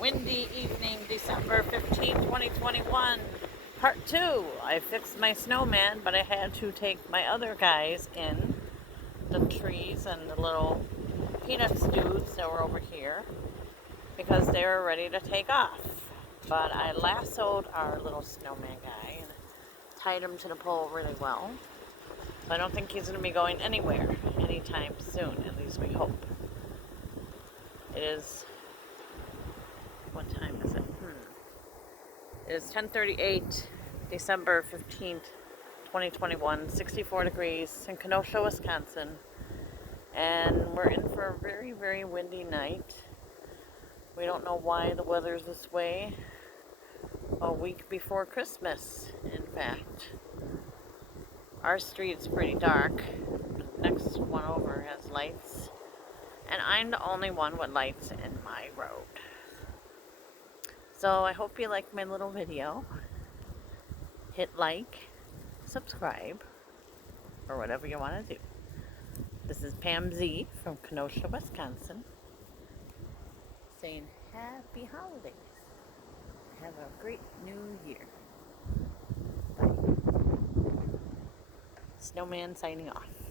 Windy evening, December 15th, 2021. Part 2. I fixed my snowman, but I had to take my other guys in, the trees and the little peanuts dudes that were over here, because they were ready to take off. But I lassoed our little snowman guy and tied him to the pole really well. So I don't think he's going to be going anywhere anytime soon, at least we hope. It is... What time is it? It is 10:38, December 15th, 2021, 64 degrees in Kenosha, Wisconsin. And we're in for a very, very windy night. We don't know why the weather's this way. A week before Christmas, in fact. Our street's pretty dark. The next one over has lights. And I'm the only one with lights in my road. So I hope you like my little video. Hit like, subscribe, or whatever you want to do. This is Pam Z from Kenosha, Wisconsin, saying happy holidays. Have a great new year. Bye. Snowman signing off.